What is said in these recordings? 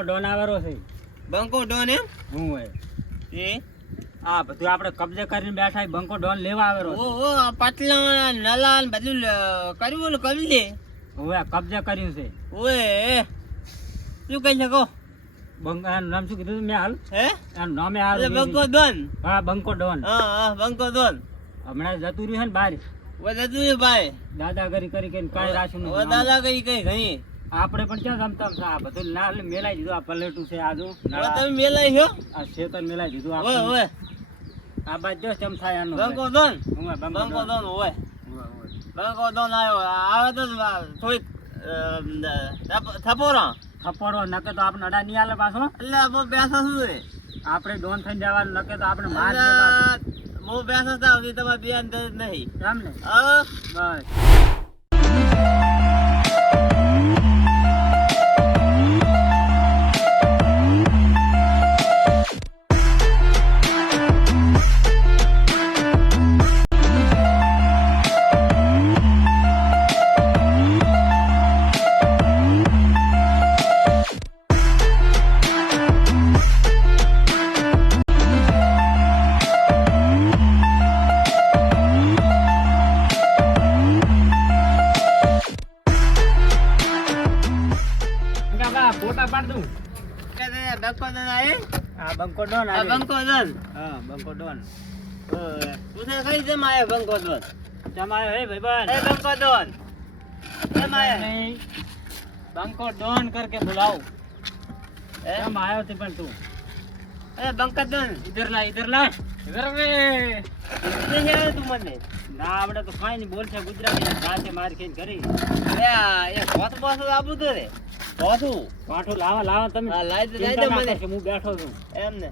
બંકો ડોન આવેલો છે. બંકો ડોન એમ? હું હોય. એ? આ બધું આપણે કબજે કરીને બેઠા બંકો ડોન લેવા આવેલો ઓ ઓ પાટલા નલા બધું કર્યું ને લે હવે કબજે કર્યું છે. ઓએ શું કહી શકો? બંકાનું નામ શું કીધું તું? મેં હાલ? હે? એનું નામે હાલ બંકો ડોન. હા બંકો ડોન. હા હા બંકો ડોન. હમણાં જતું રહ્યું છે ને બહાર. ઓ જતું રહ્યું ભાઈ. દાદા કરી કરીને કાંઈ રાખ્યું ઓ નથી દાદા કઈ કઈ ઘણી. આપણે પણ ક્યાં જમતા છે આ બધું ના મેલાઈ દીધું આ પલેટું છે આજુ. તમે મેલાઈ છો? આ શેતર મેલાઈ દીધું ઓય આપણે. ઓય. આ બાજુ જો ચમ થાય આનું બંકો દોન. બંકો. ડોન ઓય. બંકો ડોન આવ્યો આવે તો થોડીક થપોરા. થપોરો નકે તો આપણે અડા નહીં આલે પાછો. એટલે બેસા શું છે? આપણે ડોન થઈને જવાનું નકે તો આપણે માર હું બેસા હતા તમારે બિયાન નહીં. ને બસ. ફોટા દઉં. બંકો બંકો ડોન આ બંકો ડોન હા બંકો ડોન. ઓય. તું છે કઈ જેમ આવ્યો બંકો તમારે હે ભાઈબંધ? એ બંકો ડોન કેમ આવ્યો બંકો ડોન કરકે બુલાવ. એ કેમ આવ્યો તે પણ તું? એ બંકો ડોન ઇધર લા ઇધર લા. ઇધર વે. તું મને. ના આપણે તો કાંઈ નહીં. બોલશે ગુજરાતી ગાતે માર ખાઈને કરી એ એ કોત બોસ આપું તો રે. કોથું પાઠું લાવા લાવા તમે હા, લાઈ દે, લાઈ દે મને. કરશો, હું બેઠો છું. એમ ને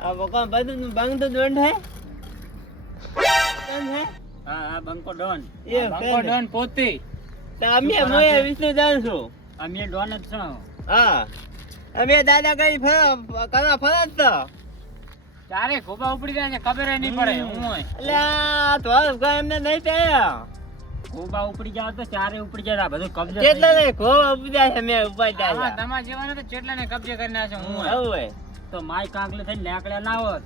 આ વકા બધું બંગ તો દોંડ હે? કેમ હે? હા હા બંકો ડોન એ બંકો ડોન પોતે. તો અમે મોય? વિષ્ણુ જાણ છું અમે ડોન જ છો. હા. અમે દાદા કઈ ફર કરા ફરજ તો. ચારે ખોબા ઉપડી જાય છે ખબર નહીં પડે હું એટલે આ તો એમને નહીં થયા ખોબા ઉપડી જાવ તો ચારે ઉપડી જાય. આ બધું કબજે કેટલા ને ખોવા ઉપજા છે મે ઉપાય હા તમાર જેવાને તો ચેટલા ને કબજે કરી નાખ્યો હું હવે તો માય કાંકલે થઈને લાકડા ના હોત.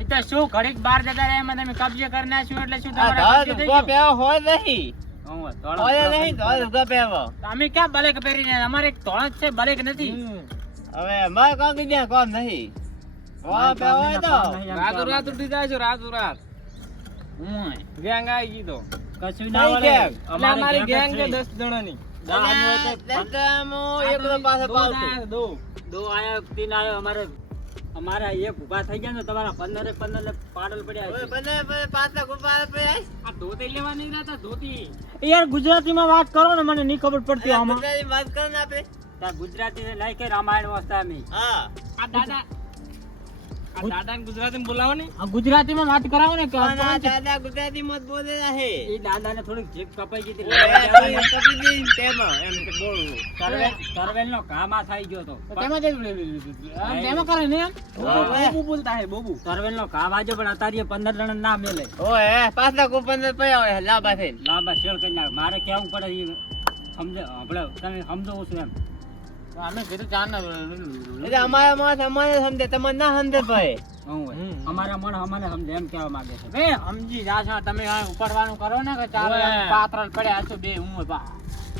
એ તો શું ઘડીક બાર જતા રહે એમાં તમે કબજે કરી નાખ્યું એટલે શું તમારા કબજે? પહેવા હોય નહીં. અમે ક્યાં બલેક પહેરીને અમારે એક ધોળો છે બલેક નથી. હવે મારે કોમ નહીં. કામ નહીં, રાતો રાત ઉઠી જાય છો રાતો રાત. હું ગેંગ આવી ગઈ તો. કશું ના વળે. એટલે અમારી ગેંગ છે છે. દસ જણાની અમારે અમારે એક ઊભા થઈ ગયા ને તમારા પંદર પંદર ને પાડલ પડ્યા ઓય, છે. બંને બંને પાછા ગુફા પડ્યા છે. આ ધોતી લેવા નહીં રહેતા ધોતી યાર ગુજરાતીમાં વાત કરો ને મને નહીં ખબર પડતી આમાં ગુજરાતી વાત કરો ને આપણે. ગુજરાતી ને કે રામાયણ વાંચતા અમે હા. આ દાદા બોલાવો ને આ ગુજરાતીમાં વાત કરાવો ને? દાદા ગુજરાતી માં બોલે છે. એ દાદાને થોડીક જીભ કપાઈ ગઈ હતી. ઓય, આ તો કપી તેમાં, એમ કે બોલવું. નો થઈ ગયો તો તેમાં તેમાં કરે ને બોબુ બોલતા હે બોબુ તરવેલનો કામ વાગ્યો પણ અતારીએ પંદર જણ ના મેલે. ઓય, પાછા કો પંદર પડ્યા હોય, લાંબા થઈ લાંબા શેર કરી નાખ. મારે કેવું પડે સમજે આપણે તમે સમજો છું એમ. અમે કીધું ચાર ના એટલે અમારા માણસ અમારે સમજે તમારે ના સમજે ભાઈ હું હોય. હમ. અમારા મન અમને સમજે એમ કહેવા માંગે છે બે સમજી જાશો તમે આ કરો ને કે ચાલો ઓય. પડ્યા છો બે હું બા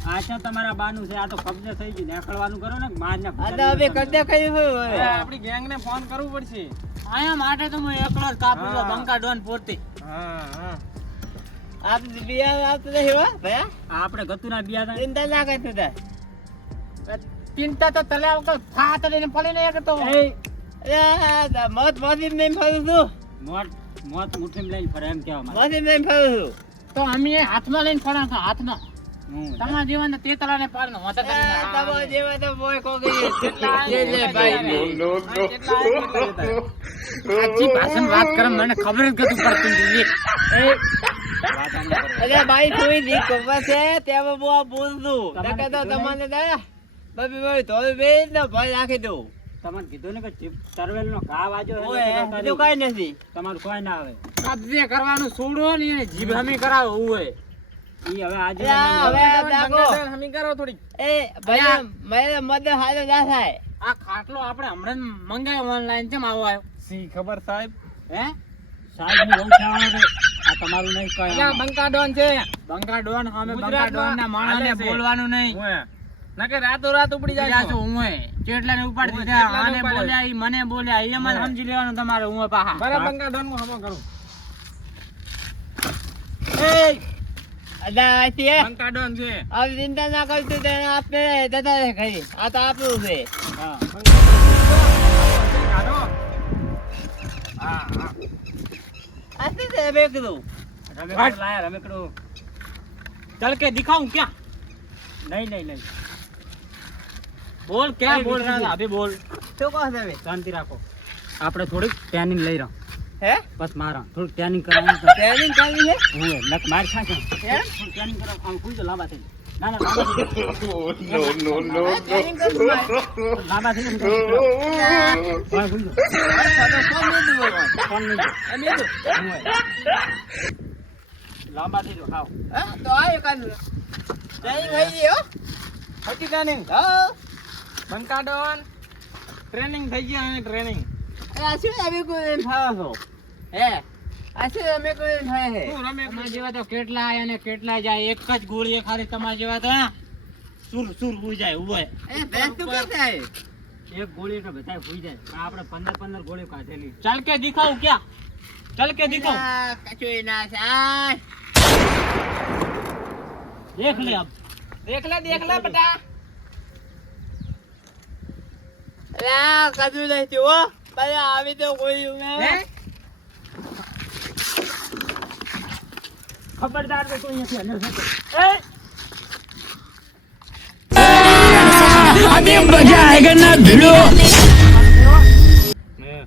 આ છે તમારા બાનું છે આ તો કબજે થઈ ગયું નીકળવાનું કરો ને માર ને આ હવે કબજા આપણી ગેંગ ને ફોન કરવું પડશે આયા માટે તો હું એકલો જ કાપું છું. બંકા ડોન પૂરતી હા હા આપણે બિયા આપતું નથી હો, ભયા. આપણે ગતુના બિયા ચિંતા ના કરતા. ચિંતા તો તલે વખત ફાત લઈને પડી ને એક તો. એ. મોત મોતી નહીં ફરું છું. મોત મોત મુઠ્ઠીમાં લઈને ફરે એમ કહેવા માંગે. મોતી નહીં ફરું છું. તો અમે હાથમાં લઈને ફરા છો હાથમાં? તમારા જીવન તે તલાને પાર નો હોતા આ તમારા જેવા તો બોય કો ગઈ કેટલા જે લે ભાઈ. ને. આજી ભાષણ વાત કર મને ખબર જ ગતું પડતું. એ. અરે ભાઈ થોડી દી કોપા છે તેમાં બહુ આ બોલતું તમને કીધું બબી ભાઈ ધોઈ બે ને ભાઈ રાખી દઉં. તમને કીધું ને કે ઘા બીજું નથી. તમારું કોઈ ના આવે. કબજે કરવાનું છોડો ને એને જીભ કરાવો હોય. ઈ હવે આજે હવે હમી કરો થોડી એ ભાઈ મારે મદદ હાલો ના થાય. આ ખાટલો આપણે હમણાં મંગાવ્યો ઓનલાઈન કેમ આવો આવ્યો? સી ખબર સાહેબ? હે? સાહેબની બહુ ચાવણ આ તમારું નહીં કઈ બંકા ડોન છે. બંકા ડોન સામે બંકા ડોન ના માણસને હાલે બોલવાનું નહીં. નકે રાતો રાત ઉપડી જાય છો. હું ચેટલા ને ઉપાડી દીધા આને બોલ્યા ઈ મને બોલ્યા ઈ મને સમજી લેવાનું તમારે હું પાહા. બરાબર બંગા ધન હું હમો કરું. એ અદા આતી હે. બંગા ડોન છે. હવે ચિંતા ના કરતો તે આપને દાદા રે આ તો આપણું છે. હા કાઢો. હા હા. આથી દે બેકડું રમેકડું લાયા રમેકડું. ચલ કે દિખાઉં ક્યાં? નહીં નહીં નહીં. બોલ ક્યાં બોલ રહ્યા હતા અભી બોલ. શું કહો તમે શાંતિ રાખો. આપણે થોડીક ટ્રેનિંગ લઈ રહ્યા હે? બસ મારા. થોડીક ટ્રેનિંગ કરવાની ટ્રેનિંગ કરવી હે હું લક માર ખા કે હે? ટ્રેનિંગ કરો આમ કુઈ તો લાંબા થઈ લાંબા થઈ હા. બંકા ડોન ટ્રેનિંગ થઈ ગઈ અને ટ્રેનિંગ એ આ શું અમે કોઈ થાય છો? હે? આ શું તમે કોઈ થાય હે શું રમે તમારા જેવા તો કેટલા આયા ને કેટલા જાય એક જ ગોળીએ ખાલી તમારા જેવા તો સુર સુર હોઈ જાય ઊભો એ ભેંસ તું કેમ થાય? એક ગોળી એટલે બધા ભૂઈ જાય. પણ આપણે પંદર પંદર ગોળી કાઢેલી. ચાલ કે દેખાવ ક્યાં? ચાલ કે દેખાવ. આ કચુંય ના થાય. દેખ લે અબ દેખ લે દેખ લે બેટા. કચું નહીં થયું હો. ભલે આવી તો કોઈ ઉમે. ખબરદાર તો કોઈ નથી અંદર જતો. એ!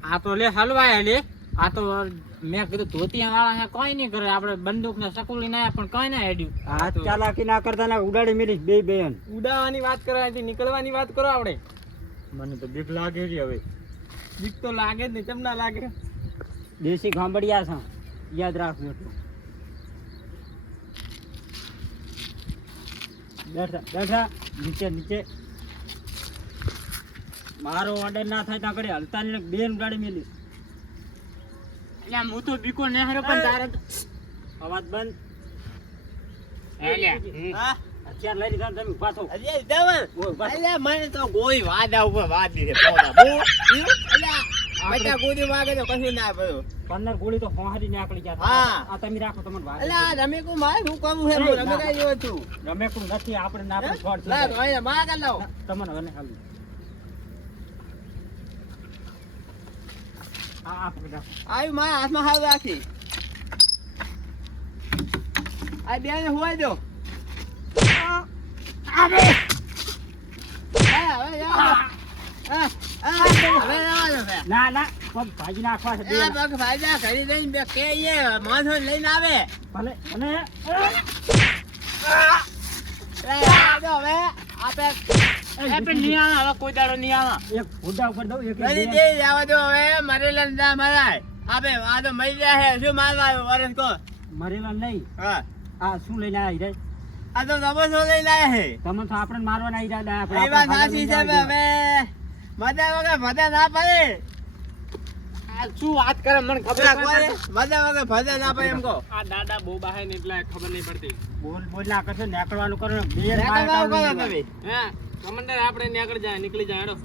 આ તો લે હલવાય લે આ તો મેં કીધું ધોતિયા વાળા હે કઈ નહીં કરે આપણે બંદૂક ને સકુલી ના પણ કઈ ના હેડ્યું હાથ ચાલાકી ના કરતા ના ઉડાડી મેલી બે બેન ઉડાવાની વાત કરવાની નીકળવાની વાત કરો આપણે મને તો બીક લાગે છે હવે. બીક તો લાગે જ નહીં. કેમ ના લાગે? દેશી ગાંભડિયા છે. યાદ રાખજો બેઠા બેઠા. નીચે નીચે. મારો ઓર્ડર ના થાય ત્યાં કરી હલતા ને બેન ગાડી મેલી. એટલે હું તો બીકો ને હારો પણ તારે અવાજ બંધ. હા? લઈ લીધા તમે અરે મને તો ગોળી વાદા ઉપર વાદ દીધે પોતા. બહુ, બધા ગોળી વાગે તો કશું ના. પંદર ગોળી તો હોહારી નીકળી ગયા હા. આ તમે રાખો તમને વાત રમે કો છે? હું રમે. કાંઈ. રમેકું નથી આપણે ને આપણે અહીંયા માર તમને હવે હાલું. હાથમાં હાલ રાખી આ બે ને હોવાય દો હા, હવે જાઓ. હા, હા, હવે જવા દો બે. ના ના પગ ભાજી નાખવા છે એ પગ ફાયદા ઘડી જઈને બે કે એ માણસો લઈને આવે. ભલે દો હવે. આપણે કોઈ દાડો નહીં આવે એક ફોટા ઉપર દઉં એક દે જવા દો હવે મરેલા ને મરાય. આપે આ તો મરી જાય શું મારવા વરસ કો મરેલા નહીં. હા. આ શું લઈને આવી જાય આ તો તમસો લઈ લાયા હે? તમે તો આપણે મારવાના રહ્યા આપણે એ વાત સાચી છે હવે મજા વગર ભજા ના પડે શું વાત કરે? મને ખબર મજા વગર ભજા ના પડે એમ કહો. આ દાદા બહુ બાહે ને એટલે ખબર નહીં પડતી. બોલ બોલ ના કરશો નેકળવાનું કરો બે રેકડ કરો તમે. હે કમાન્ડર આપણે નીકળી જાય નીકળી જાય હેડો.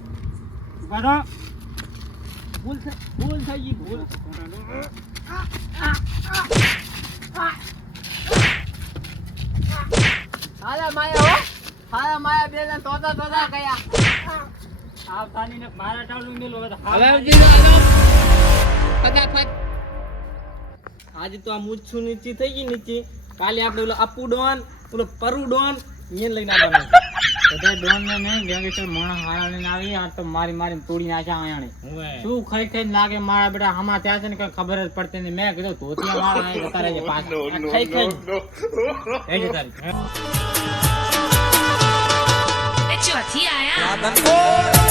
ભૂલ થઈ ભૂલ થઈ ગઈ ભૂલ. હાલા માયા હો. હાલા માયા બે તોતા તોતા ગયા આવતાની ને મારા ટાવલું મેલો હવે તો હવે હાલ ઉઠી જાઓ, હાલો. ફટાફટ. આજે તો આ મૂછું નીચી થઈ ગઈ નીચી. કાલે આપણે ઓલો અપુ ડોન ઓલો પરુ ડોન એને લઈને આવવાનું બધા ડોન ને નહીં ગેંગસ્ટર માણસ હારા લઈને આવી આ તો મારી મારી તોડી નાખ્યા આયાણે. શું ખાઈ ખાઈ લાગે મારા બેટા? હમા ત્યાં છે ને કઈ ખબર જ પડતી નહીં. મેં કીધું ધોતિયા વાળા જતા રહેજે પાછા. ખાઈ ખાઈ યાદન